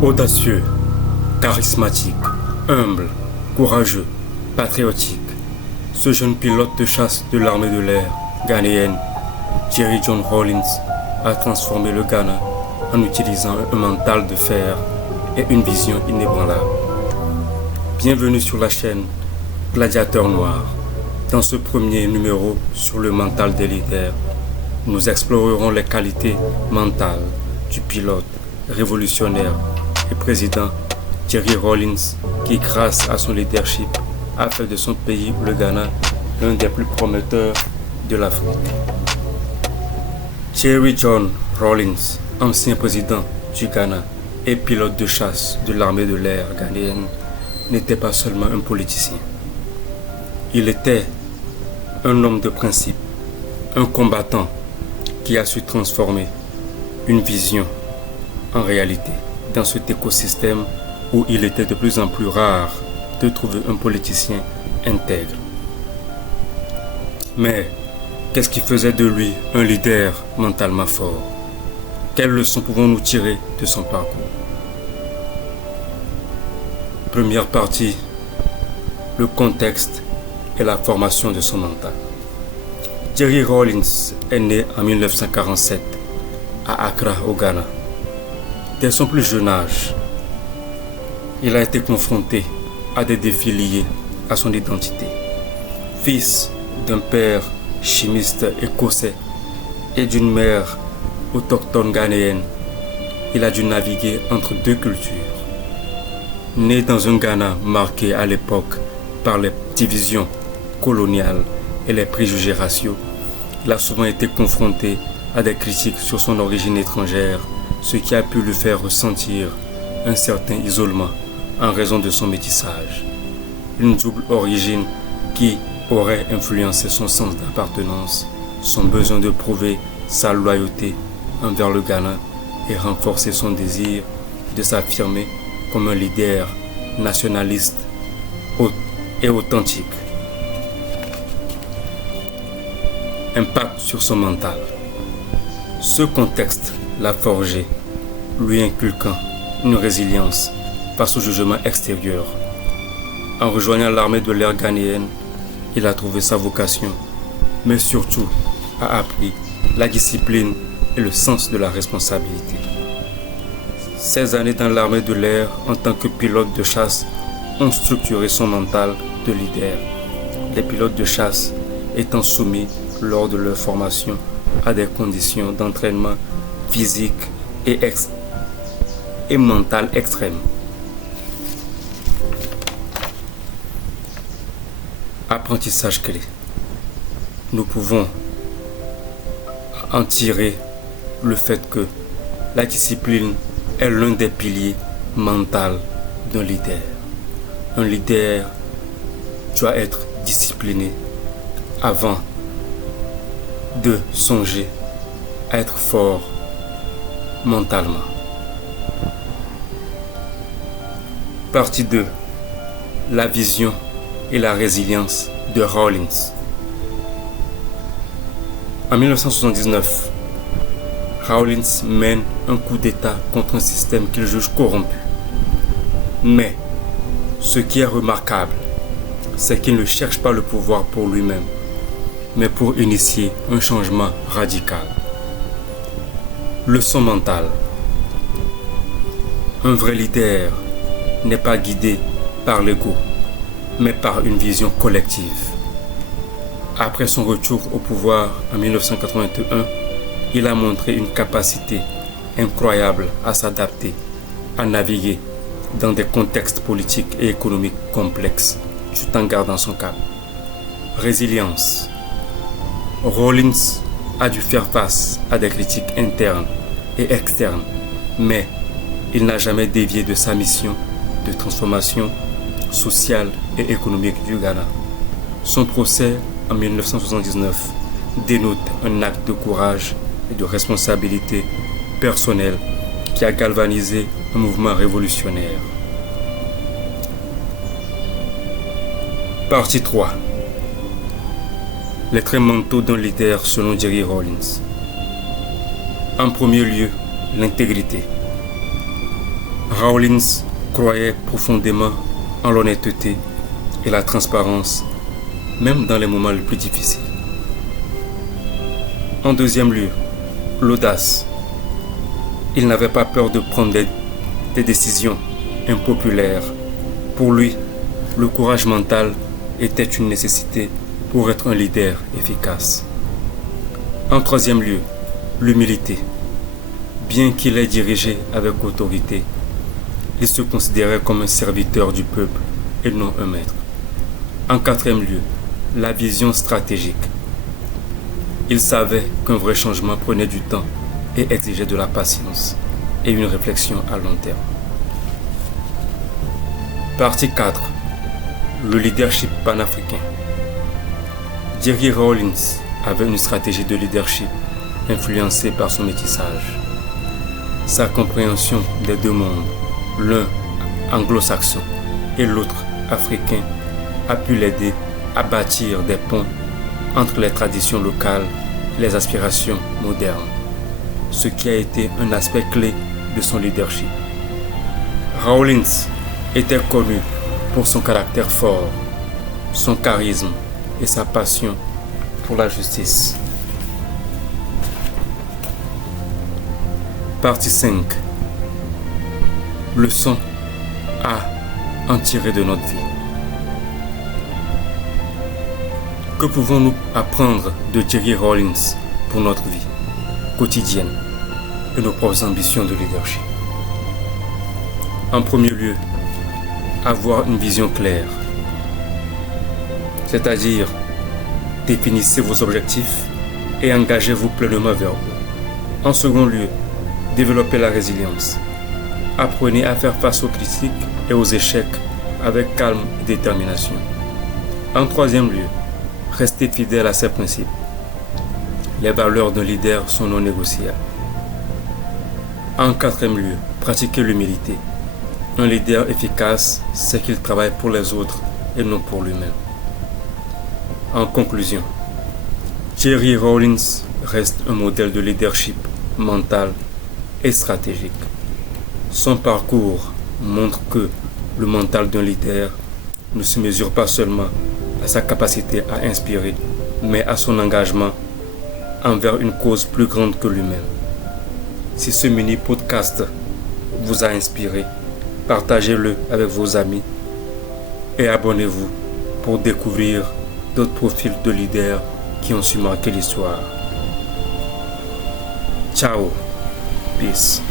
Audacieux, charismatique, humble, courageux, patriotique, ce jeune pilote de chasse de l'armée de l'air ghanéenne, Jerry John Rawlings, a transformé le Ghana en utilisant un mental de fer et une vision inébranlable. Bienvenue sur la chaîne Gladiateur Noir. Dans ce premier numéro sur le mental des leaders, nous explorerons les qualités mentales du pilote révolutionnaire et président Jerry Rawlings qui, grâce à son leadership, a fait de son pays, le Ghana, l'un des plus prometteurs de l'Afrique. Jerry John Rawlings, ancien président du Ghana et pilote de chasse de l'armée de l'air ghanéenne, n'était pas seulement un politicien. Il était un homme de principe, un combattant qui a su transformer une vision en réalité dans cet écosystème où il était de plus en plus rare de trouver un politicien intègre. Mais qu'est-ce qui faisait de lui un leader mentalement fort? Quelles leçons pouvons-nous tirer de son parcours? Première partie, le contexte et la formation de son mental. Jerry Rawlings est né en 1947 à Accra, au Ghana. Dès son plus jeune âge, il a été confronté à des défis liés à son identité. Fils d'un père chimiste écossais et d'une mère autochtone ghanéenne, il a dû naviguer entre deux cultures. Né dans un Ghana marqué à l'époque par les divisions coloniales et les préjugés raciaux, il a souvent été confronté à des critiques sur son origine étrangère, ce qui a pu lui faire ressentir un certain isolement en raison de son métissage. Une double origine qui aurait influencé son sens d'appartenance, son besoin de prouver sa loyauté envers le Ghana et renforcer son désir de s'affirmer comme un leader nationaliste et authentique. Impact sur son mental. Ce contexte l'a forgé, lui inculquant une résilience face au jugement extérieur. En rejoignant l'armée de l'air ghanéenne, il a trouvé sa vocation, mais surtout a appris la discipline et le sens de la responsabilité. 16 années dans l'armée de l'air en tant que pilote de chasse ont structuré son mental de leader. Les pilotes de chasse étant soumis lors de leur formation à des conditions d'entraînement physique et mental extrêmes. Apprentissage clé. Nous pouvons en tirer le fait que la discipline est l'un des piliers mentaux d'un leader. Un leader doit être discipliné avant de songer à être fort mentalement. Partie 2. La vision et la résilience de Rawlings. En 1979, Rawlings mène un coup d'État contre un système qu'il juge corrompu. Mais ce qui est remarquable, c'est qu'il ne cherche pas le pouvoir pour lui-même, mais pour initier un changement radical. Leçon mentale. Un vrai leader n'est pas guidé par l'ego, mais par une vision collective. Après son retour au pouvoir en 1981, il a montré une capacité incroyable à s'adapter, à naviguer dans des contextes politiques et économiques complexes, tout en gardant son cap. Résilience. Rawlings a dû faire face à des critiques internes et externes, mais il n'a jamais dévié de sa mission de transformation sociale et économique du Ghana. Son procès en 1979 dénote un acte de courage et de responsabilité personnelle qui a galvanisé un mouvement révolutionnaire. Partie 3. Les traits mentaux d'un leader selon Jerry Rawlings. En premier lieu, l'intégrité. Rawlins croyait profondément en l'honnêteté et la transparence, même dans les moments les plus difficiles. En deuxième lieu, l'audace. Il n'avait pas peur de prendre des décisions impopulaires. Pour lui, le courage mental était une nécessité pour être un leader efficace. En troisième lieu, l'humilité. Bien qu'il ait dirigé avec autorité, il se considérait comme un serviteur du peuple et non un maître. En quatrième lieu, la vision stratégique. Il savait qu'un vrai changement prenait du temps et exigeait de la patience et une réflexion à long terme. Partie 4. Le leadership panafricain. Jerry Rawlins avait une stratégie de leadership influencée par son métissage. Sa compréhension des deux mondes, l'un anglo-saxon et l'autre africain, a pu l'aider à bâtir des ponts entre les traditions locales et les aspirations modernes, ce qui a été un aspect clé de son leadership. Rawlins était connu pour son caractère fort, son charisme et sa passion pour la justice. Partie 5. Leçon à en tirer de notre vie. Que pouvons-nous apprendre de Jerry Rawlins pour notre vie quotidienne et nos propres ambitions de leadership? En premier lieu, avoir une vision claire, c'est-à-dire définissez vos objectifs et engagez-vous pleinement vers eux. En second lieu, développez la résilience. Apprenez à faire face aux critiques et aux échecs avec calme et détermination. En troisième lieu, restez fidèle à ses principes. Les valeurs d'un leader sont non négociables. En quatrième lieu, pratiquez l'humilité. Un leader efficace, c'est qu'il travaille pour les autres et non pour lui-même. En conclusion, Jerry Rawlins reste un modèle de leadership mental et stratégique. Son parcours montre que le mental d'un leader ne se mesure pas seulement à sa capacité à inspirer, mais à son engagement envers une cause plus grande que lui-même. Si ce mini podcast vous a inspiré, partagez-le avec vos amis et abonnez-vous pour découvrir d'autres profils de leaders qui ont su marquer l'histoire. Ciao, peace.